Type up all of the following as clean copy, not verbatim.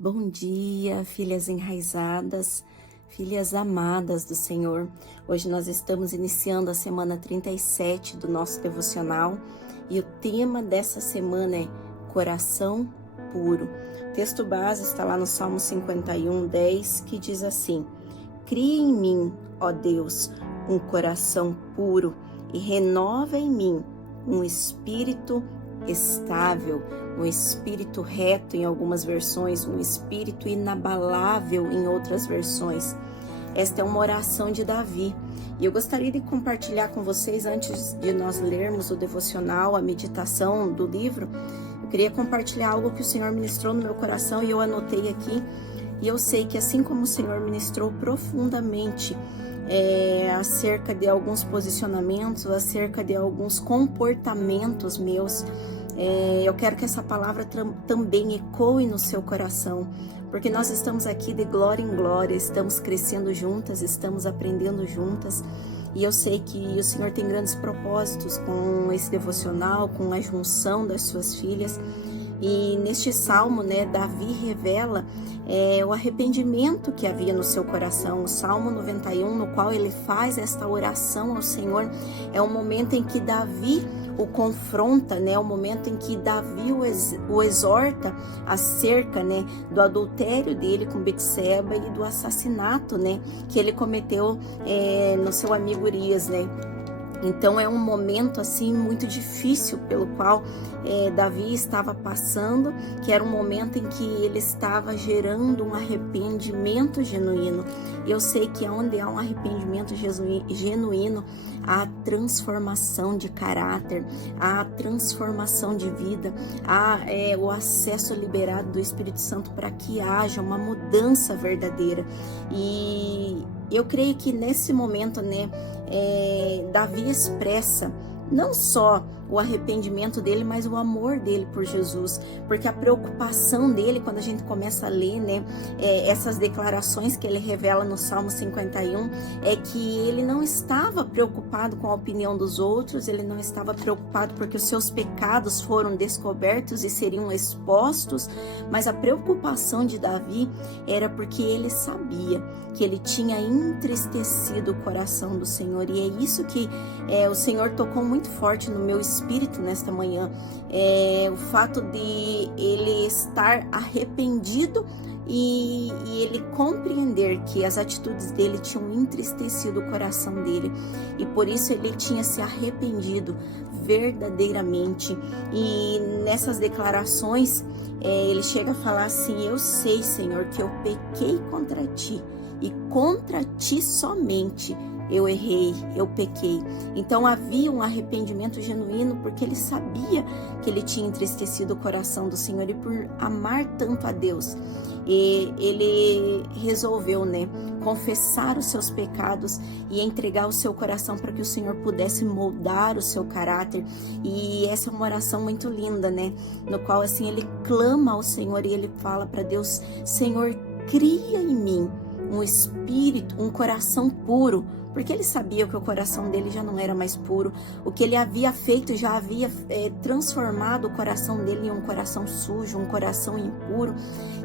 Bom dia, filhas enraizadas, filhas amadas do Senhor. Hoje nós estamos iniciando a semana 37 do nosso devocional e o tema dessa semana é Coração Puro. O texto base está lá no Salmo 51:10, que diz assim: Cria em mim, ó Deus, um coração puro e renova em mim um espírito estável, um espírito reto em algumas versões, um espírito inabalável em outras versões. Esta é uma oração de Davi e eu gostaria de compartilhar com vocês, antes de nós lermos o devocional, a meditação do livro. Eu queria compartilhar algo que o Senhor ministrou no meu coração e eu anotei aqui, e eu sei que assim como o Senhor ministrou profundamente acerca de alguns posicionamentos, acerca de alguns comportamentos meus, eu quero que essa palavra também ecoe no seu coração, porque nós estamos aqui de glória em glória, estamos crescendo juntas, estamos aprendendo juntas, e eu sei que o Senhor tem grandes propósitos com esse devocional, com a junção das suas filhas. E neste salmo, Davi revela o arrependimento que havia no seu coração. O Salmo 91, no qual ele faz esta oração ao Senhor, é um momento em que Davi o confronta, o momento em que Davi o exorta acerca, do adultério dele com Betseba e do assassinato, que ele cometeu no seu amigo Urias, Então é um momento assim muito difícil pelo qual Davi estava passando, que era um momento em que ele estava gerando um arrependimento genuíno. Eu sei que onde há um arrependimento genuíno, há transformação de caráter, há transformação de vida, há o acesso liberado do Espírito Santo para que haja uma mudança verdadeira. E eu creio que nesse momento, Davi expressa não só o arrependimento dele, mas o amor dele por Jesus, porque a preocupação dele, quando a gente começa a ler, essas declarações que ele revela no Salmo 51, é que ele não estava preocupado com a opinião dos outros, ele não estava preocupado porque os seus pecados foram descobertos e seriam expostos, mas a preocupação de Davi era porque ele sabia que ele tinha entristecido o coração do Senhor, e é isso que o Senhor tocou muito forte no meu espírito nesta manhã, o fato de ele estar arrependido e ele compreender que as atitudes dele tinham entristecido o coração dele, e por isso ele tinha se arrependido verdadeiramente. E nessas declarações ele chega a falar assim: eu sei, Senhor, que eu pequei contra ti, e contra ti somente eu errei, eu pequei. Então havia um arrependimento genuíno, porque ele sabia que ele tinha entristecido o coração do Senhor, e por amar tanto a Deus, e ele resolveu, confessar os seus pecados e entregar o seu coração para que o Senhor pudesse moldar o seu caráter. E essa é uma oração muito linda, no qual assim ele clama ao Senhor e ele fala para Deus: Senhor, cria em mim um espírito, um coração puro, porque ele sabia que o coração dele já não era mais puro. O que ele havia feito já havia transformado o coração dele em um coração sujo, um coração impuro,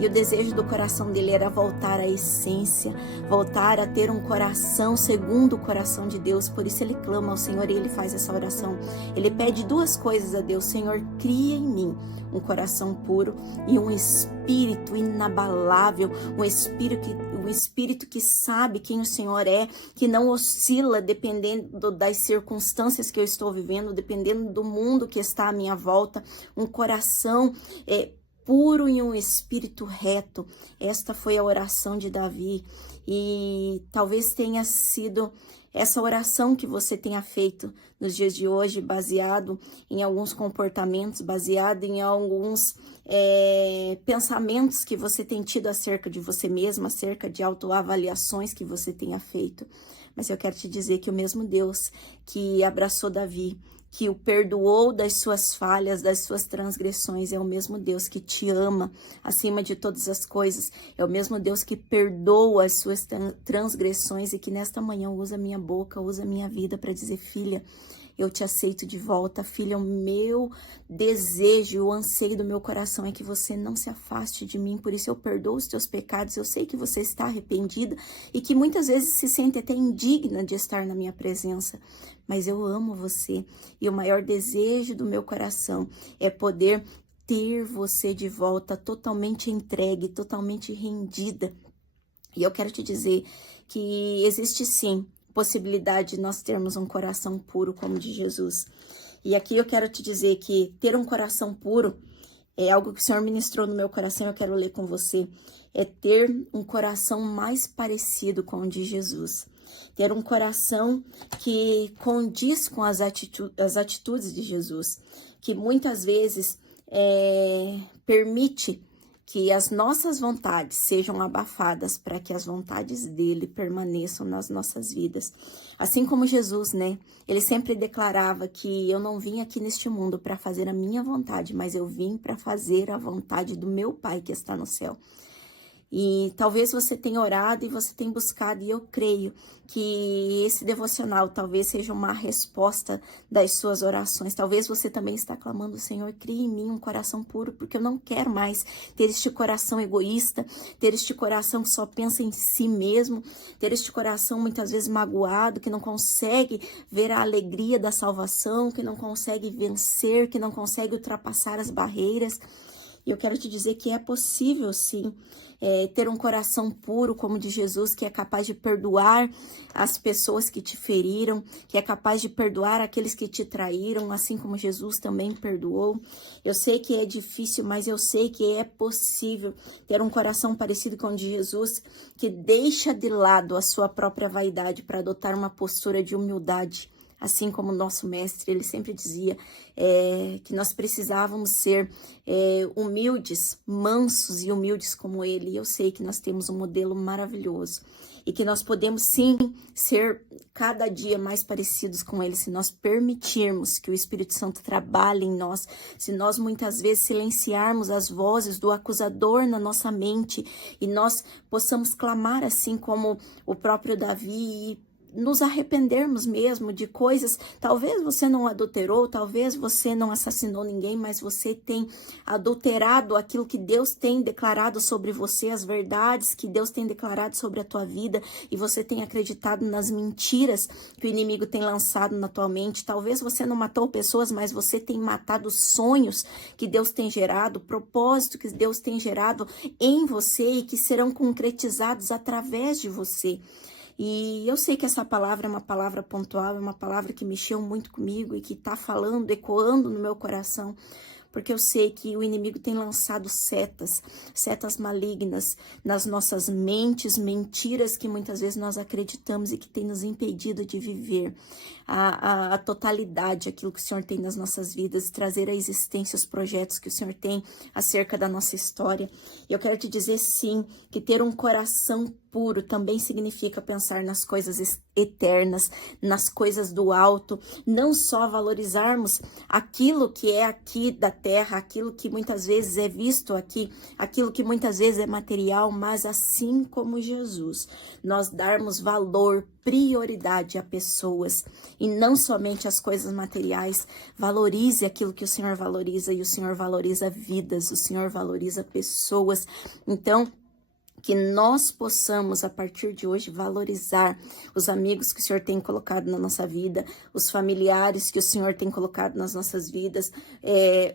e o desejo do coração dele era voltar à essência, voltar a ter um coração segundo o coração de Deus. Por isso ele clama ao Senhor e ele faz essa oração. Ele pede duas coisas a Deus: Senhor, cria em mim um coração puro e um espírito inabalável, um espírito que sabe quem o Senhor é, que não oscila dependendo das circunstâncias que eu estou vivendo, dependendo do mundo que está à minha volta, um coração puro e um espírito reto. Esta foi a oração de Davi, e talvez tenha sido essa oração que você tenha feito nos dias de hoje, baseado em alguns comportamentos, baseado em alguns pensamentos que você tem tido acerca de você mesmo, acerca de autoavaliações que você tenha feito. Mas eu quero te dizer que o mesmo Deus que abraçou Davi, que o perdoou das suas falhas, das suas transgressões, é o mesmo Deus que te ama acima de todas as coisas, é o mesmo Deus que perdoa as suas transgressões, e que nesta manhã usa minha boca, usa minha vida para dizer: filha, eu te aceito de volta. Filha, o meu desejo, o anseio do meu coração é que você não se afaste de mim, por isso eu perdoo os teus pecados. Eu sei que você está arrependida e que muitas vezes se sente até indigna de estar na minha presença, mas eu amo você e o maior desejo do meu coração é poder ter você de volta totalmente entregue, totalmente rendida. E eu quero te dizer que existe sim possibilidade de nós termos um coração puro como o de Jesus. E aqui eu quero te dizer que ter um coração puro é algo que o Senhor ministrou no meu coração, eu quero ler com você. É ter um coração mais parecido com o de Jesus. Ter um coração que condiz com as atitudes de Jesus. Que muitas vezes permite que as nossas vontades sejam abafadas para que as vontades dele permaneçam nas nossas vidas. Assim como Jesus, né? Ele sempre declarava que eu não vim aqui neste mundo para fazer a minha vontade, mas eu vim para fazer a vontade do meu Pai que está no céu. E talvez você tenha orado e você tenha buscado, e eu creio que esse devocional talvez seja uma resposta das suas orações. Talvez você também está clamando: Senhor, crie em mim um coração puro, porque eu não quero mais ter este coração egoísta, ter este coração que só pensa em si mesmo, ter este coração muitas vezes magoado, que não consegue ver a alegria da salvação, que não consegue vencer, que não consegue ultrapassar as barreiras. E eu quero te dizer que é possível, sim, ter um coração puro como o de Jesus, que é capaz de perdoar as pessoas que te feriram, que é capaz de perdoar aqueles que te traíram, assim como Jesus também perdoou. Eu sei que é difícil, mas eu sei que é possível ter um coração parecido com o de Jesus, que deixa de lado a sua própria vaidade para adotar uma postura de humildade. Assim como o nosso mestre, ele sempre dizia que nós precisávamos ser humildes, mansos e humildes como ele. E eu sei que nós temos um modelo maravilhoso e que nós podemos sim ser cada dia mais parecidos com ele, se nós permitirmos que o Espírito Santo trabalhe em nós, se nós muitas vezes silenciarmos as vozes do acusador na nossa mente e nós possamos clamar assim como o próprio Davi e nos arrependermos mesmo de coisas. Talvez você não adulterou, talvez você não assassinou ninguém, mas você tem adulterado aquilo que Deus tem declarado sobre você, as verdades que Deus tem declarado sobre a tua vida, e você tem acreditado nas mentiras que o inimigo tem lançado na tua mente. Talvez você não matou pessoas, mas você tem matado sonhos que Deus tem gerado, propósito que Deus tem gerado em você e que serão concretizados através de você. E eu sei que essa palavra é uma palavra pontual, é uma palavra que mexeu muito comigo e que está falando, ecoando no meu coração, porque eu sei que o inimigo tem lançado setas malignas nas nossas mentes, mentiras que muitas vezes nós acreditamos e que tem nos impedido de viver a totalidade, aquilo que o Senhor tem nas nossas vidas, trazer à existência os projetos que o Senhor tem acerca da nossa história. E eu quero te dizer sim, que ter um coração puro também significa pensar nas coisas eternas, nas coisas do alto, não só valorizarmos aquilo que é aqui da terra, aquilo que muitas vezes é visto aqui, aquilo que muitas vezes é material, mas assim como Jesus, nós darmos valor, prioridade a pessoas e não somente as coisas materiais. Valorize aquilo que o Senhor valoriza, e o Senhor valoriza vidas, o Senhor valoriza pessoas. Então, que nós possamos, a partir de hoje, valorizar os amigos que o Senhor tem colocado na nossa vida, os familiares que o Senhor tem colocado nas nossas vidas,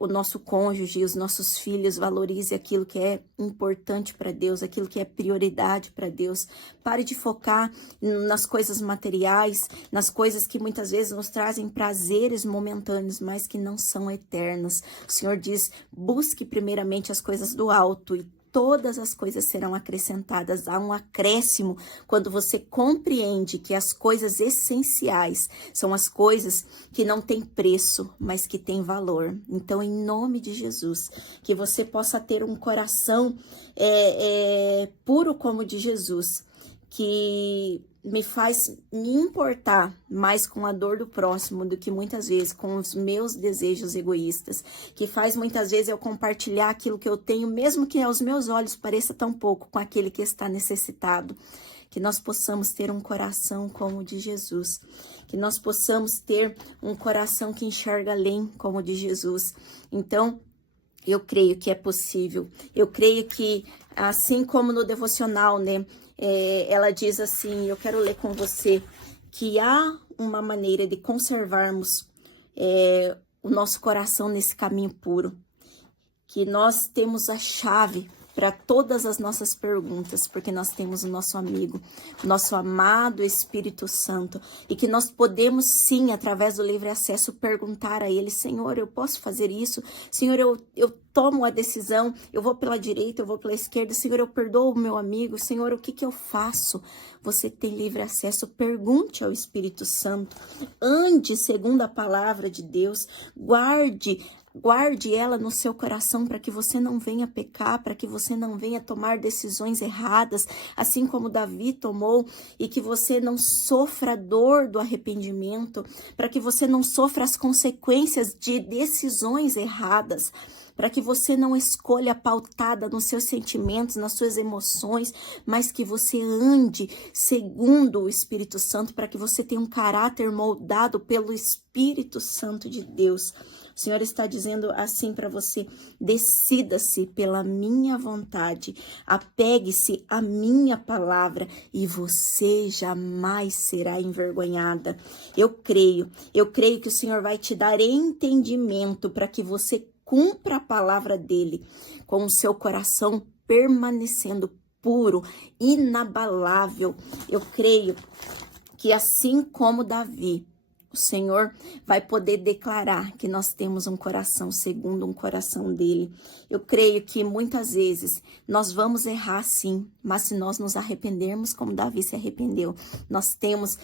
o nosso cônjuge, os nossos filhos. Valorize aquilo que é importante para Deus, aquilo que é prioridade para Deus. Pare de focar nas coisas materiais, nas coisas que muitas vezes nos trazem prazeres momentâneos, mas que não são eternas. O Senhor diz: busque primeiramente as coisas do alto e todas as coisas serão acrescentadas. Há um acréscimo quando você compreende que as coisas essenciais são as coisas que não têm preço, mas que têm valor. Então, em nome de Jesus, que você possa ter um coração puro como o de Jesus, que me faz me importar mais com a dor do próximo do que muitas vezes com os meus desejos egoístas, que faz muitas vezes eu compartilhar aquilo que eu tenho, mesmo que aos meus olhos pareça tão pouco, com aquele que está necessitado. que nós possamos ter um coração como o de Jesus, que nós possamos ter um coração que enxerga além como o de Jesus. Então, eu creio que é possível. Eu creio que, assim como no devocional, né, ela diz assim, eu quero ler com você, que há uma maneira de conservarmos o nosso coração nesse caminho puro, que nós temos a chave para todas as nossas perguntas, porque nós temos o nosso amigo, nosso amado Espírito Santo, e que nós podemos sim, através do livre acesso, perguntar a Ele, Senhor, eu posso fazer isso? Senhor, eu tomo a decisão, eu vou pela direita, eu vou pela esquerda, Senhor, eu perdoo o meu amigo, Senhor, o que eu faço? Você tem livre acesso, pergunte ao Espírito Santo, ande segundo a palavra de Deus, guarde ela no seu coração para que você não venha pecar, para que você não venha tomar decisões erradas, assim como Davi tomou, e que você não sofra a dor do arrependimento, para que você não sofra as consequências de decisões erradas, para que você não escolha pautada nos seus sentimentos, nas suas emoções, mas que você ande segundo o Espírito Santo, para que você tenha um caráter moldado pelo Espírito Santo de Deus. O Senhor está dizendo assim para você, decida-se pela minha vontade, apegue-se à minha palavra e você jamais será envergonhada. Eu creio que o Senhor vai te dar entendimento para que você cumpra a palavra dele, com o seu coração permanecendo puro, inabalável. Eu creio que assim como Davi, o Senhor vai poder declarar que nós temos um coração segundo um coração dele. Eu creio que muitas vezes nós vamos errar sim, mas se nós nos arrependermos como Davi se arrependeu, nós temos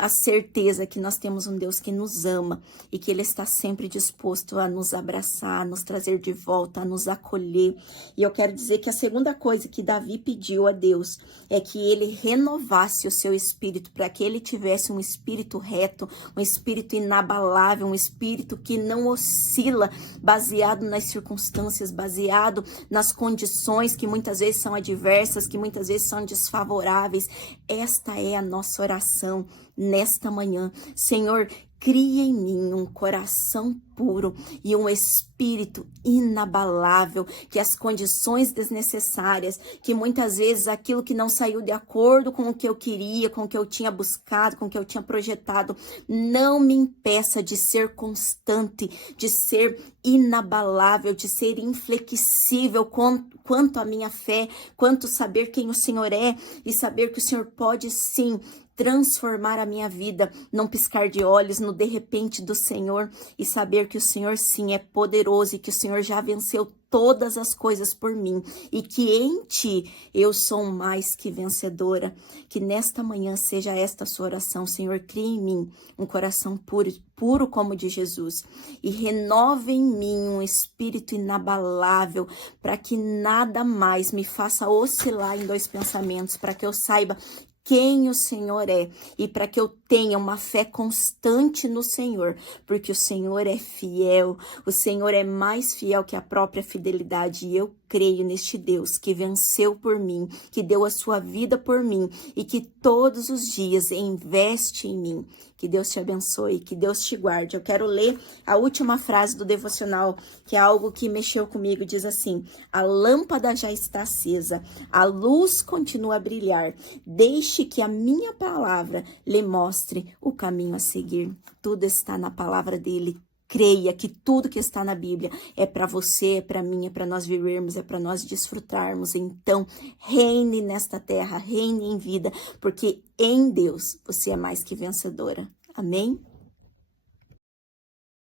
a certeza que nós temos um Deus que nos ama e que Ele está sempre disposto a nos abraçar, a nos trazer de volta, a nos acolher. E eu quero dizer que a segunda coisa que Davi pediu a Deus é que Ele renovasse o seu espírito, para que ele tivesse um espírito reto, um espírito inabalável, um espírito que não oscila, baseado nas circunstâncias, baseado nas condições que muitas vezes são adversas, que muitas vezes são desfavoráveis. Esta é a nossa oração nesta manhã. Senhor, cria em mim um coração puro e um espírito inabalável, que as condições desnecessárias, que muitas vezes aquilo que não saiu de acordo com o que eu queria, com o que eu tinha buscado, com o que eu tinha projetado, não me impeça de ser constante, de ser inabalável, de ser inflexível quanto à minha fé, quanto saber quem o Senhor é e saber que o Senhor pode sim transformar a minha vida num piscar de olhos, no de repente do Senhor, e saber que o Senhor sim é poderoso e que o Senhor já venceu todas as coisas por mim e que em ti eu sou mais que vencedora. Que nesta manhã seja esta a sua oração. Senhor, crie em mim um coração puro como o de Jesus e renove em mim um espírito inabalável, para que nada mais me faça oscilar em dois pensamentos, para que eu saiba quem o Senhor é e para que eu tenha uma fé constante no Senhor, porque o Senhor é fiel, o Senhor é mais fiel que a própria fidelidade, e eu creio neste Deus que venceu por mim, que deu a sua vida por mim e que todos os dias investe em mim. Que Deus te abençoe, que Deus te guarde. Eu quero ler a última frase do devocional, que é algo que mexeu comigo. Diz assim: a lâmpada já está acesa, a luz continua a brilhar. Deixe que a minha palavra lhe mostre o caminho a seguir. Tudo está na palavra dele. Creia que tudo que está na Bíblia é para você, é para mim, é para nós vivermos, é para nós desfrutarmos. Então, reine nesta terra, reine em vida, porque em Deus você é mais que vencedora. Amém?